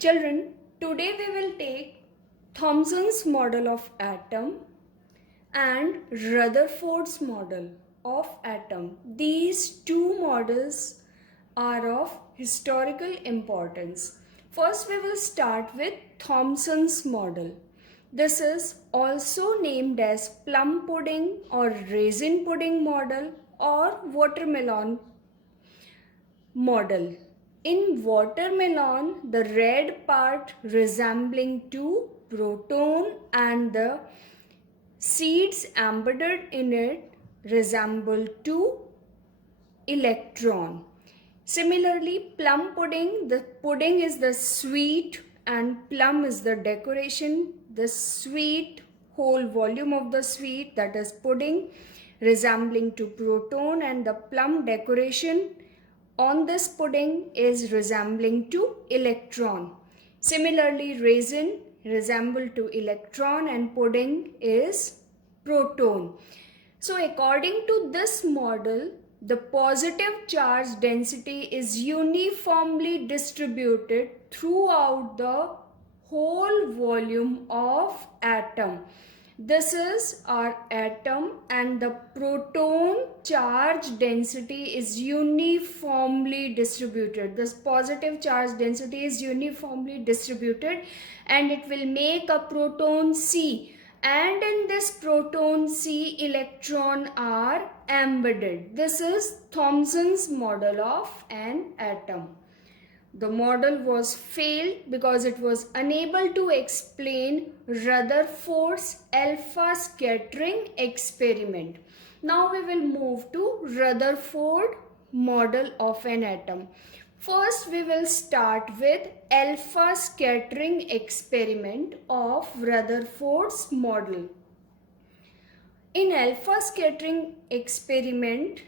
Children, today we will take Thomson's model of atom and Rutherford's model of atom. These two models are of historical importance. First, we will start with Thomson's model. This is also named as plum pudding or raisin pudding model or watermelon model. In watermelon, the red part resembling to proton and the seeds embedded in it resemble to electron. Similarly, plum pudding, the pudding is the sweet and plum is the decoration. The sweet, whole volume of the sweet, that is pudding, resembling to proton, and the plum decoration on this pudding is resembling to electron. Similarly, raisin resemble to electron and pudding is proton. So according to this model, the positive charge density is uniformly distributed throughout the whole volume of atom. This is our atom and the proton charge density is uniformly distributed. This positive charge density is uniformly distributed and it will make a proton C. And in this proton C, electron are embedded. This is Thomson's model of an atom. The model was failed because it was unable to explain Rutherford's alpha scattering experiment. Now we will move to Rutherford model of an atom. First we will start with alpha scattering experiment of Rutherford's model. In alpha scattering experiment,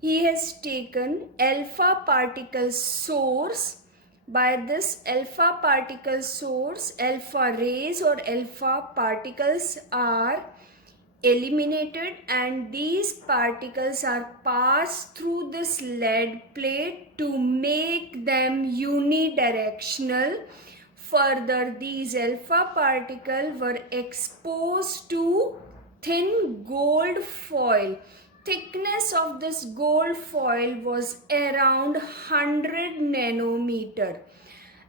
he has taken alpha particle source. By this alpha particle source, alpha rays or alpha particles are eliminated and these particles are passed through this lead plate to make them unidirectional. Further, these alpha particles were exposed to thin gold foil. Thickness of this gold foil was around 100 nanometer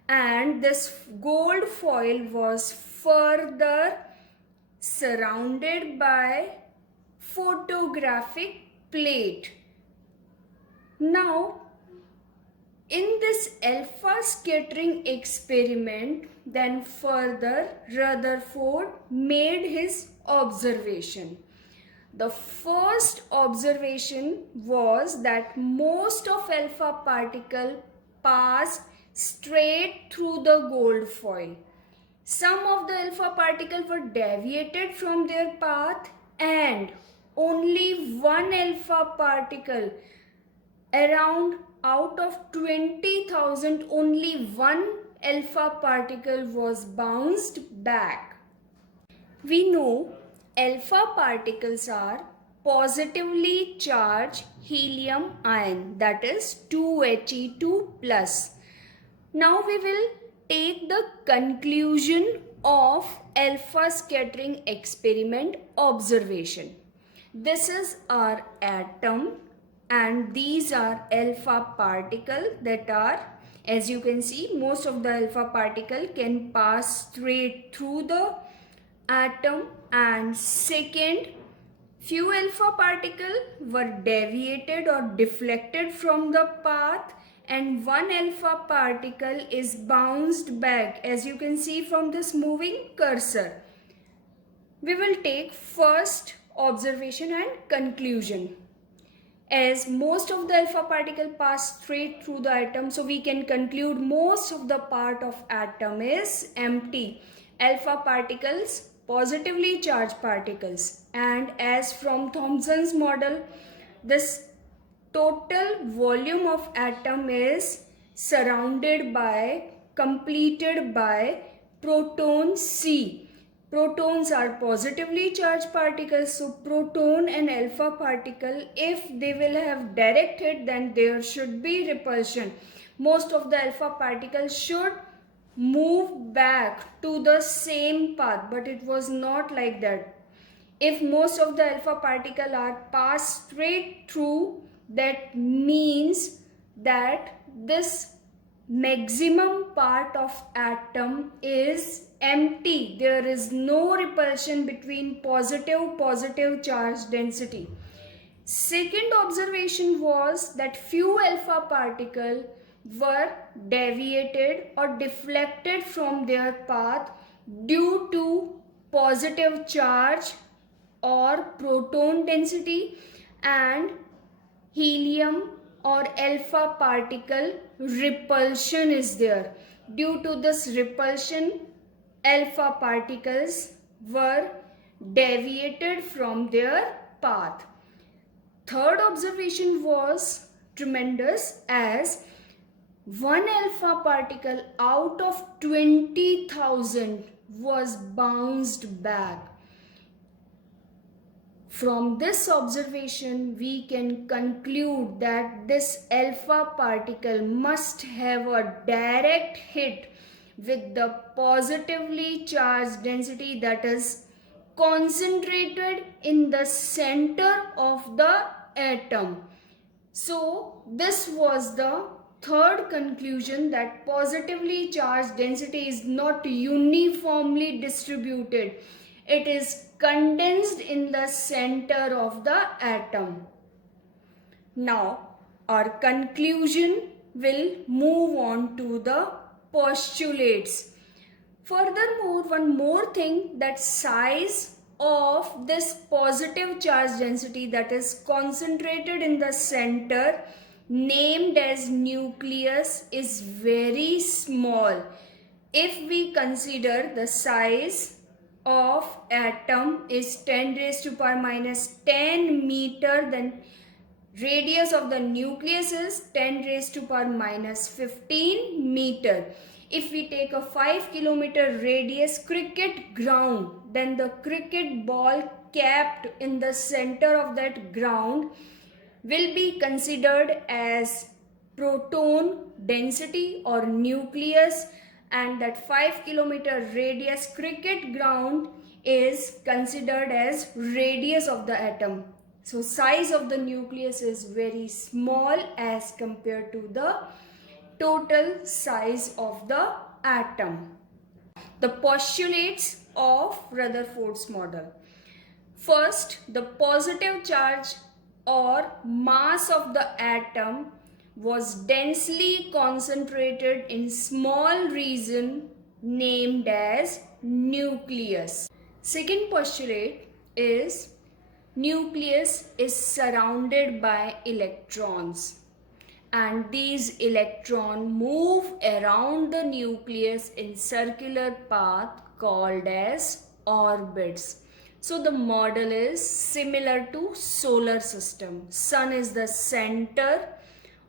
and this gold foil was further surrounded by photographic plate. Now, in this alpha scattering experiment, then further Rutherford made his observation. The first observation was that most of alpha particle passed straight through the gold foil. Some of the alpha particles were deviated from their path and only one alpha particle, around out of 20,000, only one alpha particle was bounced back. We know alpha particles are positively charged helium ion, that is 2He2 plus. Now we will take the conclusion of alpha scattering experiment observation. This is our atom and these are alpha particles that are, as you can see, most of the alpha particle can pass straight through the atom, and second, few alpha particles were deviated or deflected from the path and one alpha particle is bounced back, as you can see from this moving cursor. We will take first observation and conclusion. As most of the alpha particle pass straight through the atom, so we can conclude most of the part of atom is empty. Alpha particles, positively charged particles, and as from Thomson's model, this total volume of atom is surrounded by, completed by proton C. Protons are positively charged particles, so proton and alpha particle, if they will have direct hit, then there should be repulsion. Most of the alpha particles should move back to the same path, but it was not like that. If most of the alpha particles are passed straight through, that means that this maximum part of atom is empty. There is no repulsion between positive charge density. Second observation was that few alpha particles were deviated or deflected from their path due to positive charge or proton density, and helium or alpha particle repulsion is there. Due to this repulsion, alpha particles were deviated from their path. Third observation was tremendous, as one alpha particle out of 20,000 was bounced back. From this observation, we can conclude that this alpha particle must have a direct hit with the positively charged density that is concentrated in the center of the atom. So this was the third conclusion, that positively charged density is not uniformly distributed. It is condensed in the center of the atom. Now our conclusion will move on to the postulates. Furthermore, one more thing, that size of this positive charge density that is concentrated in the center, named as nucleus, is very small. If we consider the size of atom is 10 raised to power minus 10 meter, then radius of the nucleus is 10 raised to power minus 15 meter. If we take a 5 kilometer radius cricket ground, then the cricket ball capped in the center of that ground will be considered as proton density or nucleus, and that 5 kilometer radius cricket ground is considered as radius of the atom. So size of the nucleus is very small as compared to the total size of the atom. The postulates of Rutherford's model. First, the positive charge or mass of the atom was densely concentrated in small region named as nucleus. Second postulate is nucleus is surrounded by electrons, and these electrons move around the nucleus in circular path called as orbits. So the model is similar to solar system. Sun is the center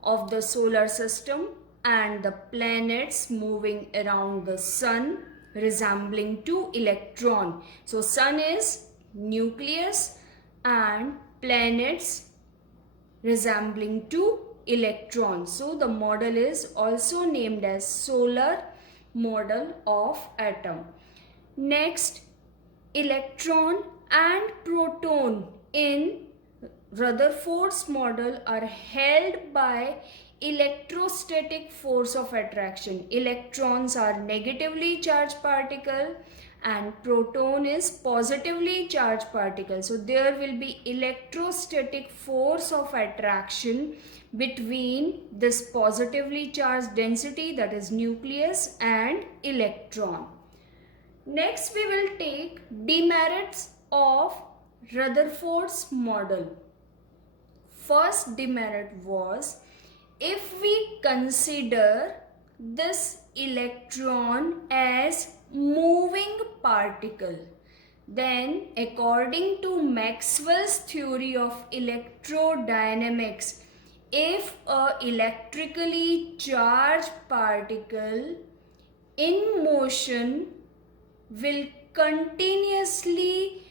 of the solar system and the planets moving around the sun resembling to electron. So sun is nucleus and planets resembling to electrons. So the model is also named as solar model of atom. Next, electron and proton in Rutherford's model are held by electrostatic force of attraction. Electrons are negatively charged particle and proton is positively charged particle. So there will be electrostatic force of attraction between this positively charged density, that is nucleus, and electron. Next we will take demerits of Rutherford's model. First demerit was, if we consider this electron as moving particle, then according to Maxwell's theory of electrodynamics, if a electrically charged particle in motion will continuously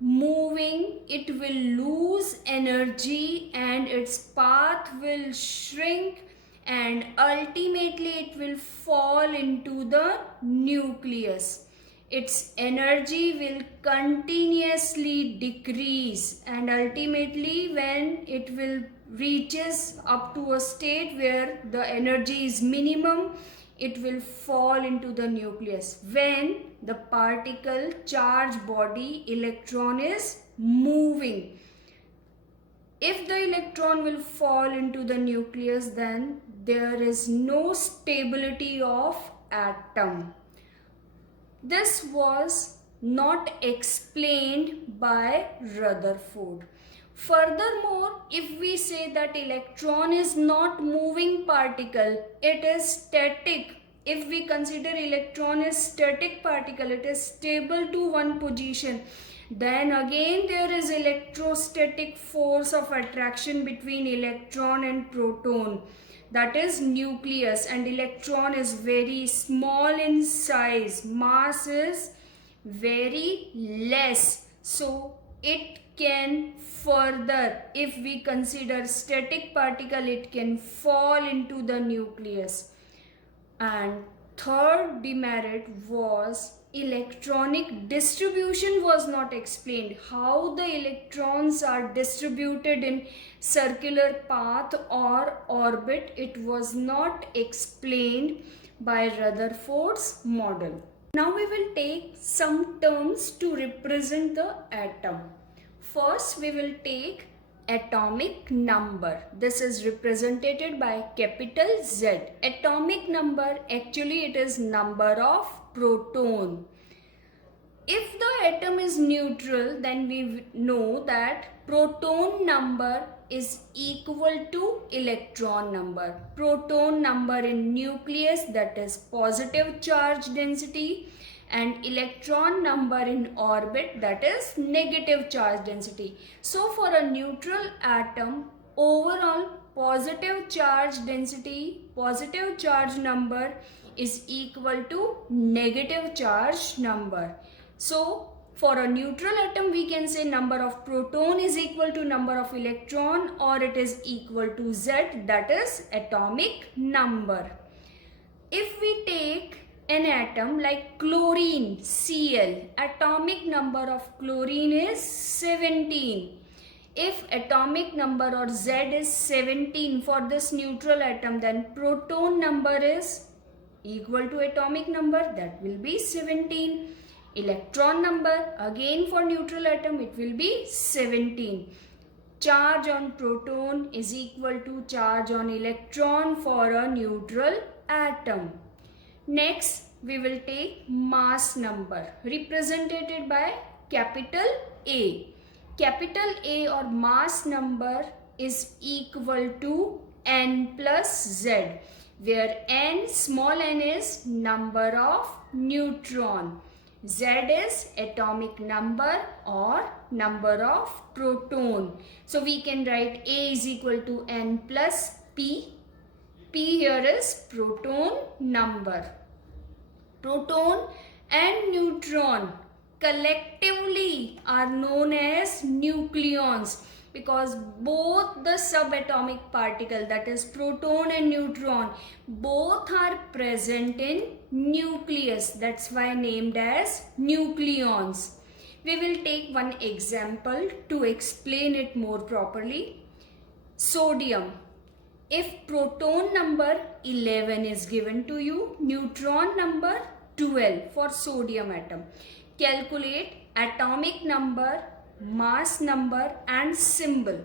moving, it will lose energy and its path will shrink and ultimately it will fall into the nucleus. Its energy will continuously decrease, and ultimately when it will reaches up to a state where the energy is minimum, it will fall into the nucleus when the particle charge body electron is moving. If the electron will fall into the nucleus, then there is no stability of atom. This was not explained by Rutherford. Furthermore, if we say that electron is not moving particle, it is static. If we consider electron as static particle, it is stable to one position, then again there is electrostatic force of attraction between electron and proton, that is nucleus, and electron is very small in size, mass is very less, so it can further, if we consider static particle, it can fall into the nucleus. And third demerit was electronic distribution was not explained. How the electrons are distributed in circular path or orbit, it was not explained by Rutherford's model. Now we will take some terms to represent the atom. First we will take atomic number. This is represented by capital Z. Atomic number, actually it is number of proton. If the atom is neutral, then we know that proton number is equal to electron number. Proton number in nucleus, that is positive charge density, and electron number in orbit, that is negative charge density. So for a neutral atom, overall positive charge density, positive charge number is equal to negative charge number. So for a neutral atom, we can say number of proton is equal to number of electron, or it is equal to Z, that is atomic number. If we take an atom like chlorine, Cl, atomic number of chlorine is 17. If atomic number or Z is 17 for this neutral atom, then proton number is equal to atomic number, that will be 17. Electron number, again for neutral atom, it will be 17. Charge on proton is equal to charge on electron for a neutral atom. Next, we will take mass number, represented by capital A. Capital A or mass number is equal to N plus Z, where N, small n, is number of neutron. Z is atomic number or number of proton. So we can write A is equal to N plus P. P here is proton number. Proton and neutron collectively are known as nucleons, because both the subatomic particle, that is proton and neutron, both are present in nucleus. That's why named as nucleons. We will take one example to explain it more properly. Sodium. If proton number 11 is given to you, neutron number 12 for sodium atom. Calculate atomic number, mass number and symbol.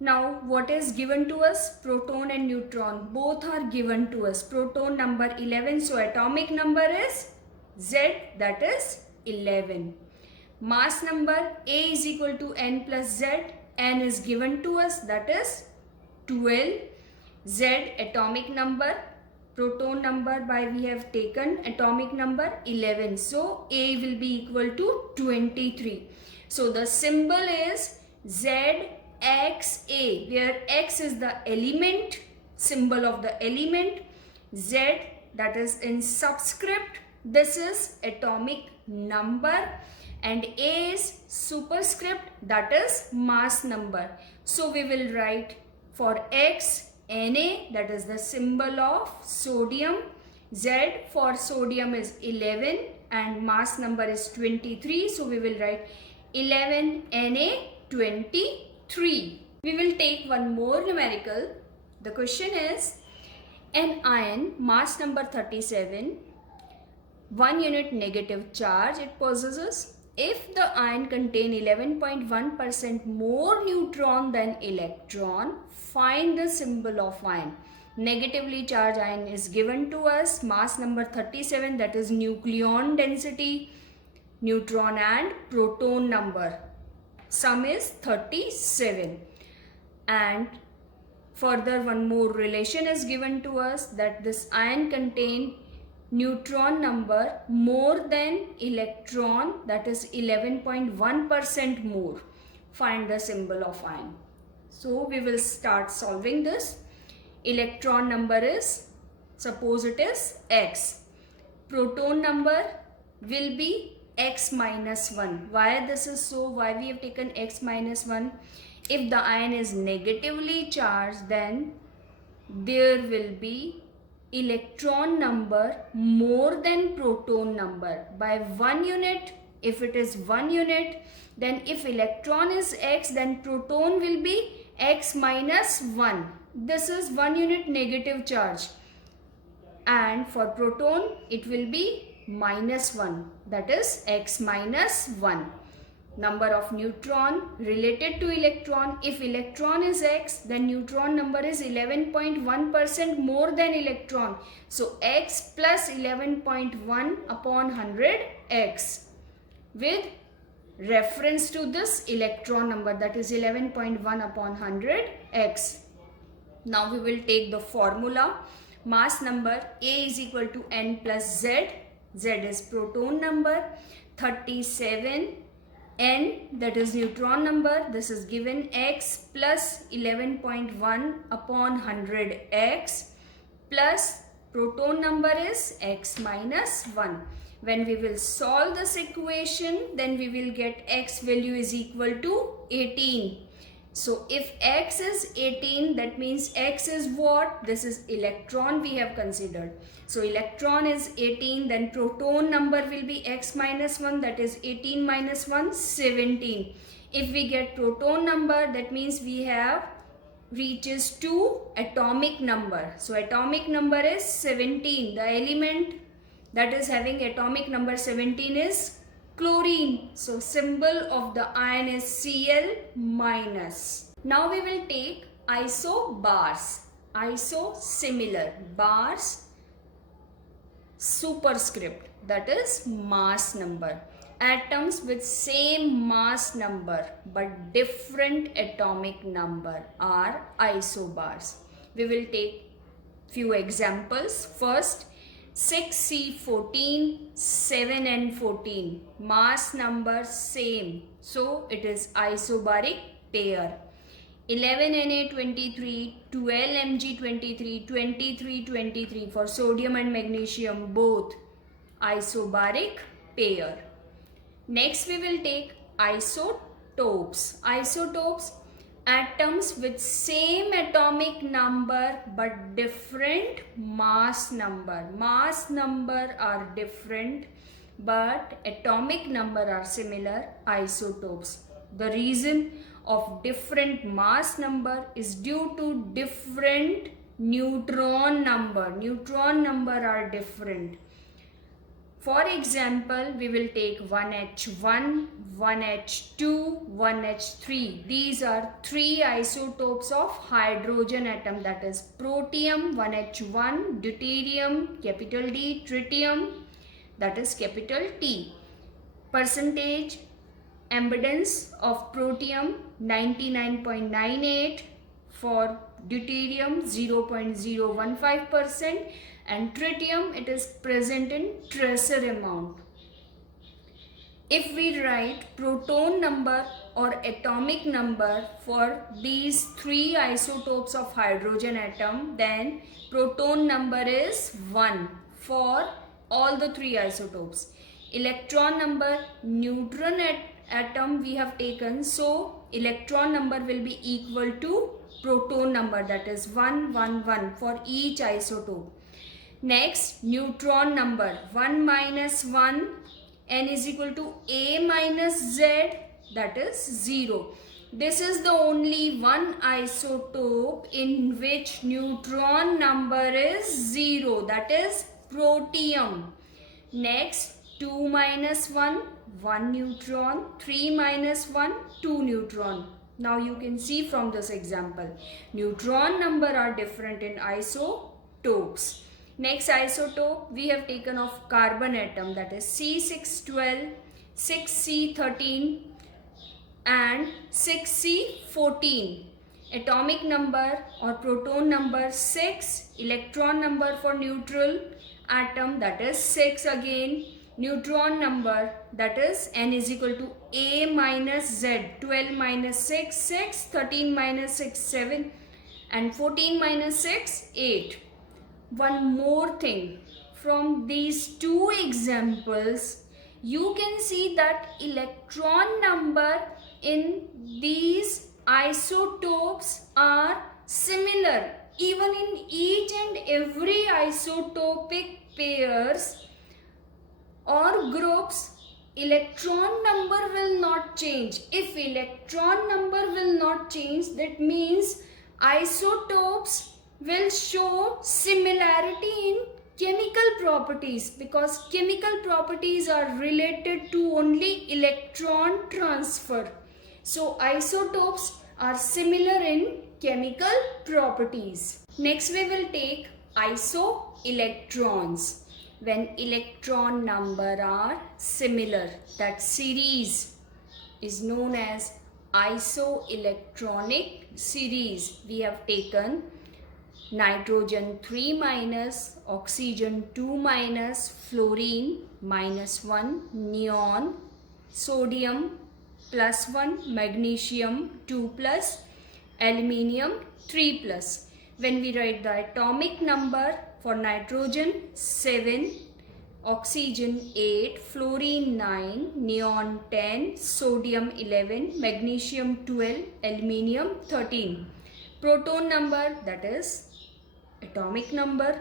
Now what is given to us? Proton and neutron both are given to us. Proton number 11, so atomic number is Z, that is 11. Mass number A is equal to N plus Z. N is given to us, that is 12. Z atomic number, proton number by we have taken atomic number 11. So A will be equal to 23. So the symbol is ZXA, where X is the element, symbol of the element. Z, that is in subscript, this is atomic number, and A is superscript, that is mass number. So we will write for X, Na, that is the symbol of sodium. Z for sodium is 11 and mass number is 23. So we will write 11 Na23. We will take one more numerical. The question is, an ion, mass number 37, 1 unit negative charge it possesses. If the ion contain 11.1% more neutron than electron, find the symbol of ion. Negatively charged ion is given to us, mass number 37, that is nucleon density, neutron and proton number. Sum is 37. And further one more relation is given to us, that this ion contain neutron number more than electron, that is 11.1% more. Find the symbol of ion. So we will start solving this. Electron number is, suppose it is X. Proton number will be X minus 1. Why this is so? Why we have taken X minus 1? If the ion is negatively charged, then there will be electron number more than proton number by 1 unit. If it is 1 unit, then if electron is X, then proton will be X minus 1. This is 1 unit negative charge. And for proton, it will be minus 1. That is X minus 1. Number of neutron related to electron. If electron is X, then neutron number is 11.1% more than electron. So X plus 11.1 upon 100 X with reference to this electron number, that is 11.1 upon 100 X. Now we will take the formula. Mass number A is equal to N plus Z. Z is proton number. 37 N, that is neutron number. This is given X plus 11.1 upon 100 X plus proton number is X minus 1. When we will solve this equation, then we will get X value is equal to 18. So if X is 18, that means X is what? This is electron we have considered. So electron is 18, then proton number will be X minus 1, that is 18 minus 1, 17. If we get proton number, that means we have reaches to atomic number. So atomic number is 17. The element that is having atomic number 17 is chlorine. So symbol of the ion is Cl minus. Now we will take isobars. Iso similar, bars superscript, that is mass number. Atoms with same mass number but different atomic number are isobars. We will take few examples. First, 6C14, 7N14, mass number same, so it is isobaric pair. 11Na23, 12Mg23, 2323 for sodium and magnesium, both isobaric pair. Next we will take isotopes. Isotopes, atoms with same atomic number but different mass number. Mass number are different but atomic number are similar, isotopes. The reason of different mass number is due to different neutron number. Neutron number are different. For example, we will take 1H1, 1H2, 1H3. These are three isotopes of hydrogen atom, that is protium, 1H1, deuterium, capital D, tritium, that is capital T. Percentage impedance of protium 99.98, for deuterium 0.015%, and tritium it is present in tracer amount. If we write proton number or atomic number for these three isotopes of hydrogen atom, then proton number is 1 for all the three isotopes. Electron number, neutron atom we have taken, so electron number will be equal to proton number, that is 1 1 1 for each isotope. Next, neutron number 1 minus 1, n is equal to a minus z, that is 0. This is the only one isotope in which neutron number is 0, that is protium. Next, 2 minus 1, 1 neutron, 3 minus 1, 2 neutron. Now you can see from this example, neutron number are different in isotopes. Next isotope we have taken of carbon atom, that is C612, 6C13 and 6C14. Atomic number or proton number 6, electron number for neutral atom, that is 6 again, neutron number, that is n is equal to a minus z, 12 minus 6 6, 13 minus 6 7 and 14 minus 6 8. One more thing, from these two examples you can see that electron number in these isotopes are similar. Even in each and every isotopic pairs or groups, electron number will not change. If electron number will not change, that means isotopes will show similarity in chemical properties, because chemical properties are related to only electron transfer. So isotopes are similar in chemical properties. Next we will take isoelectrons. When electron number are similar, that series is known as isoelectronic series. We have taken nitrogen 3 minus, oxygen 2 minus, fluorine minus 1, neon, sodium plus 1, magnesium 2 plus, aluminium 3 plus. When we write the atomic number for nitrogen 7, oxygen 8, fluorine 9, neon 10, sodium 11, magnesium 12, aluminium 13. Proton number, that is atomic number,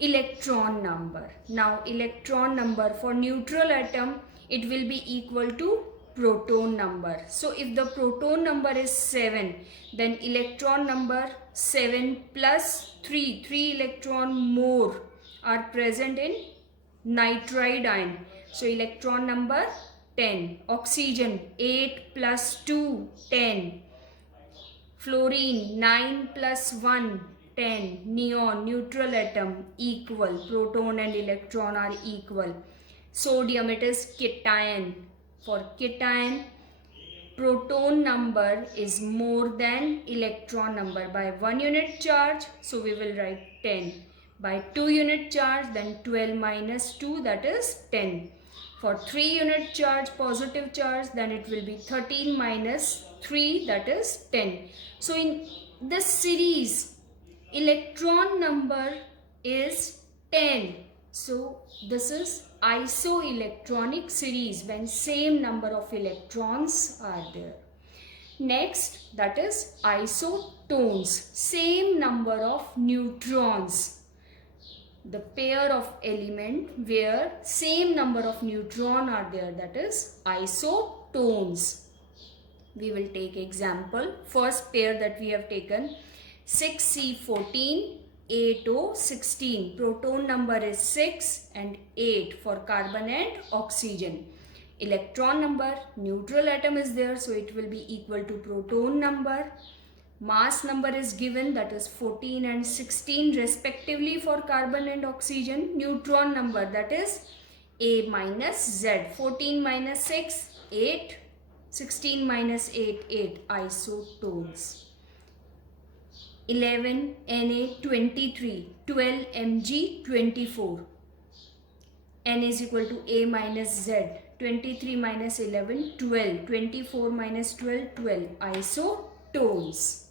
electron number. Now electron number for neutral atom, it will be equal to proton number. So if the proton number is 7, then electron number 7 plus 3 electron more are present in nitride ion. So electron number 10. Oxygen 8 plus 2, 10. Fluorine 9 plus 1, 10. Neon, neutral atom, equal. Proton and electron are equal. Sodium, it is cation. For cation, proton number is more than electron number by 1 unit charge. So we will write 10. By 2 unit charge, then 12 minus 2, that is 10. For 3 unit charge, positive charge, then it will be 13 minus 3, that is 10. So in this series, electron number is 10. So this is isoelectronic series when same number of electrons are there. Next, that is isotones, same number of neutrons. The pair of element where same number of neutron are there, that is isotones. We will take example. First pair that we have taken, 6C14, 8O16. Proton number is 6 and 8 for carbon and oxygen. Electron number, neutral atom is there, so it will be equal to proton number. Mass number is given, that is 14 and 16 respectively for carbon and oxygen. Neutron number, that is A minus Z. 14 minus 6, 8. 16 minus 8, 8 isotones. 11 Na 23, 12 Mg 24. N is equal to A minus Z. 23 minus 11, 12. 24 minus 12, 12 isotones.